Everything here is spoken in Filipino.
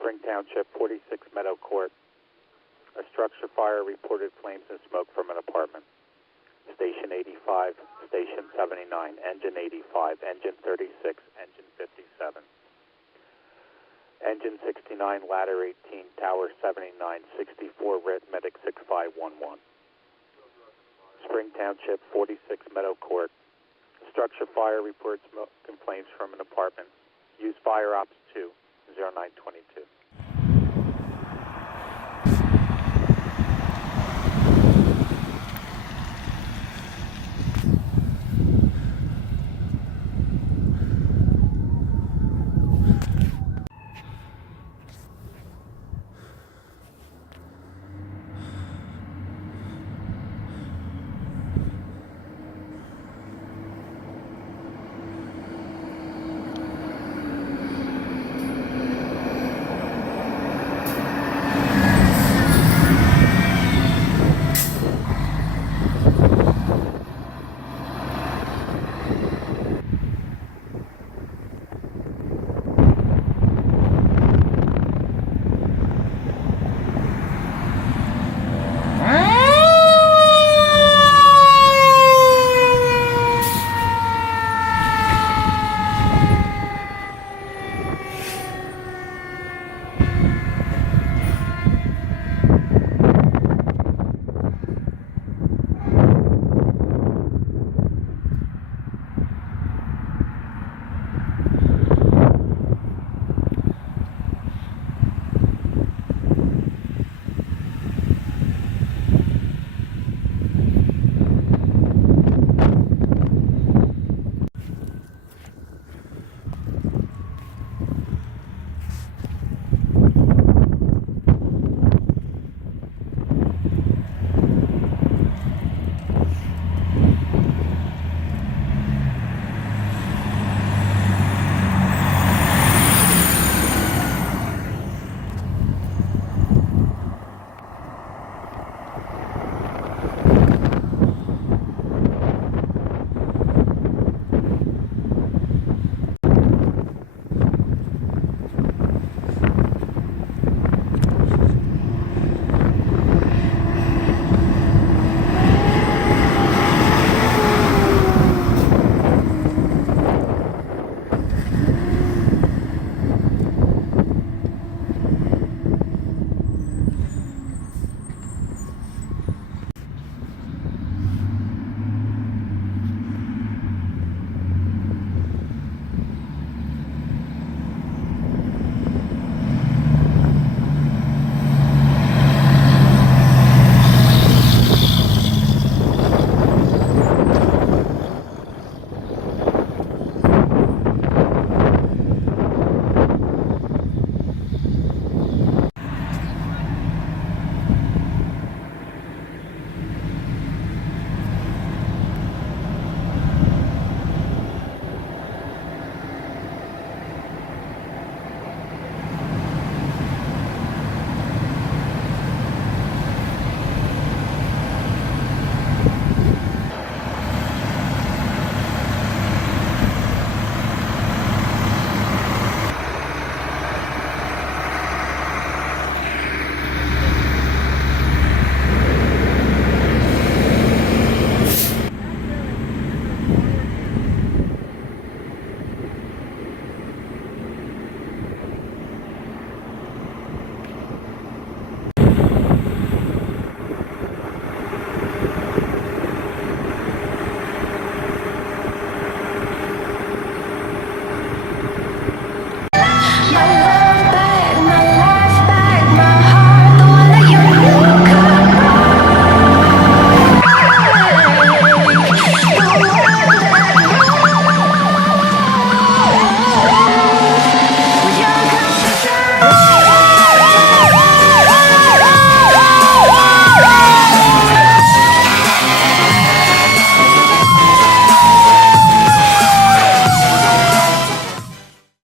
Spring Township, 46 Meadow Court. A structure fire reported flames and smoke from an apartment. Station 85, Station 79, Engine 85, Engine 36, Engine 57. Engine 69, Ladder 18, Tower 79, 64, Red Medic 6511. Spring Township, 46 Meadow Court. Structure fire reports smoke and flames from an apartment. Use Fire Ops 2, 0922.